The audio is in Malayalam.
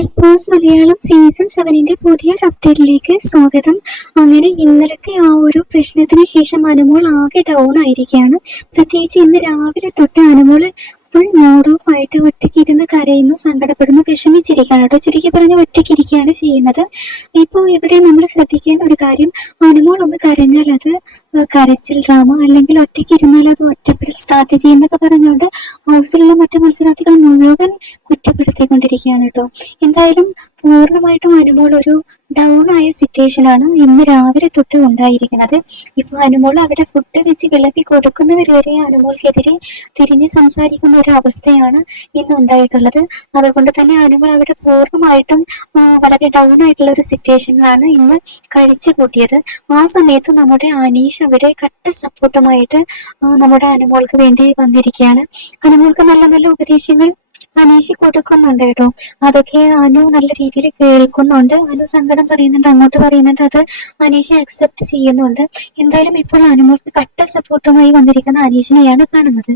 ബിഗ് ബോസ് മലയാളം സീസൺ 7 പുതിയൊരു അപ്ഡേറ്റിലേക്ക് സ്വാഗതം. അങ്ങനെ ഇന്നലത്തെ ആ ഒരു പ്രശ്നത്തിന് ശേഷം അനുമോൾ ആകെ ഡൗൺ ആയിരിക്കുകയാണ്. പ്രത്യേകിച്ച് ഇന്ന് രാവിലെ തൊട്ട് അനുമോൾ ഫുൾ മൂഡ് ഓഫ് ആയിട്ട് ഒറ്റയ്ക്ക് ഇരുന്ന് കരയുന്നു, സങ്കടപ്പെടുന്നു, വിഷമിച്ചിരിക്കുകയാണ് കേട്ടോ. ചുരുക്കി പറഞ്ഞ് ഒറ്റയ്ക്ക് ഇരിക്കുകയാണ് ചെയ്യുന്നത്. ഇപ്പോൾ ഇവിടെ നമ്മൾ ശ്രദ്ധിക്കേണ്ട ഒരു കാര്യം, അനുമോൾ ഒന്ന് കരഞ്ഞാൽ അത് കരച്ചിൽ ഡ്രാമ, അല്ലെങ്കിൽ ഒറ്റയ്ക്ക് ഇരുന്നാൽ അത് ഒറ്റപ്പെടൽ സ്ട്രാറ്റജി എന്നൊക്കെ പറഞ്ഞുകൊണ്ട് ഹൗസിലുള്ള മറ്റു മത്സരാർത്ഥികൾ മുഴുവൻ കുറ്റപ്പെടുത്തിക്കൊണ്ടിരിക്കുകയാണ് കേട്ടോ. എന്തായാലും പൂർണ്ണമായിട്ടും അനുമോൾ ഒരു ഡൗൺ ആയ സിറ്റുവേഷനാണ് ഇന്ന് രാവിലെ തൊട്ട് ഉണ്ടായിരിക്കുന്നത്. ഇപ്പോൾ അനുമോൾ അവിടെ ഫുഡ് വെച്ച് വിളമ്പി കൊടുക്കുന്നവർ വരെ അനുമോൾക്കെതിരെ തിരിഞ്ഞ് സംസാരിക്കുന്ന ഒരു അവസ്ഥയാണ് ഇന്ന് ഉണ്ടായിട്ടുള്ളത്. അതുകൊണ്ട് തന്നെ അനുമോൾ അവിടെ പൂർണ്ണമായിട്ടും വളരെ ഡൗൺ ആയിട്ടുള്ള ഒരു സിറ്റുവേഷനിലാണ് ഇന്ന് കഴിച്ചു കൂട്ടിയത്. ആ സമയത്ത് നമ്മുടെ അനീഷ് അവിടെ കട്ട സപ്പോർട്ടുമായിട്ട് നമ്മുടെ അനുമോൾക്ക് വേണ്ടി വന്നിരിക്കുകയാണ്. അനുമോൾക്ക് നല്ല നല്ല ഉപദേശങ്ങൾ അനീഷ് കൊടുക്കുന്നുണ്ട് കേട്ടോ. അതൊക്കെ അനു നല്ല രീതിയിൽ കേൾക്കുന്നുണ്ട്. അനു സങ്കടം പറയുന്നുണ്ട്, അങ്ങോട്ട് പറയുന്നുണ്ട്, അത് അനീഷ് അക്സെപ്റ്റ് ചെയ്യുന്നുണ്ട്. എന്തായാലും ഇപ്പോൾ അനുമോൾക്ക് കട്ട സപ്പോർട്ടുമായി വന്നിരിക്കുന്ന അനീഷിനെയാണ് കാണുന്നത്.